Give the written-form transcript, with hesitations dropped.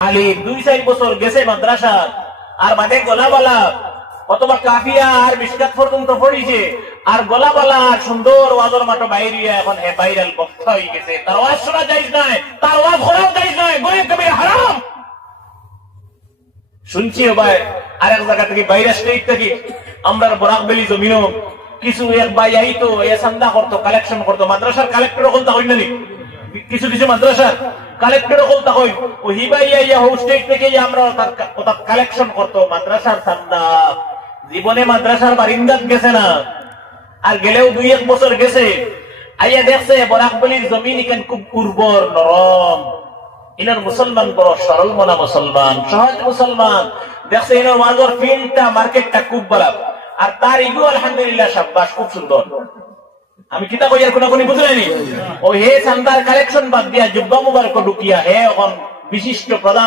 আলী 2-4 বছর গেছে মাদ্রাসা আর মানে গলাবালা অথবা কাফিয়া আর মিশকাত পর্যন্ত পড়িছে আর গলাবালা আর সুন্দর ওয়াজের মাঠ বাইরিয়া এখন হে ভাইরাল বক্তা হয়ে গেছে। তার ওয়াজ শোনা যাইজ নাই, তার ওয়াজ করাও যাইজ নাই, গরিব কবির হারাম। শুনছি ভাই আরেক জায়গা থেকে বাইরে স্টেট থেকে আমরা বরাকবেলি জমিনও কিছু এক ভাই আইতো এ চান্দা করতো, কালেকশন করতো। মাদ্রাসার কালেক্টর বলতে হয় না, কিছু কিছু মাদ্রাসার কালেক্টর বলতে হয় ওই ভাই আইয়া হোম স্টেট থেকে আমরা কালেকশন করতো মাদ্রাসার চান্দা। জীবনে মাদ্রাসার বারিন্দাত গেছে না, আর গেলেও 2-1 বছর গেছে, আইয়া দেখছে বরাকবেলির জমিন এখান খুব উর্বর নরম। ইনার মুসলমান বড় সরল মনা মুসলমান, সহজ মুসলমান। দেখছে ইনার ওয়াজের ফিল্ডটা মার্কেটটা খুব ভালো, আর তার ইগো আলহামদুলিল্লাহ শাবাশ খুব সুন্দর। আমি কিতা কই আর কোন বুঝলেনি ও হে চান্দার কালেকশন বাদ দিয়া জুব্বা মুবারক ঢুকিয়া হে এখন বিশিষ্ট প্রধান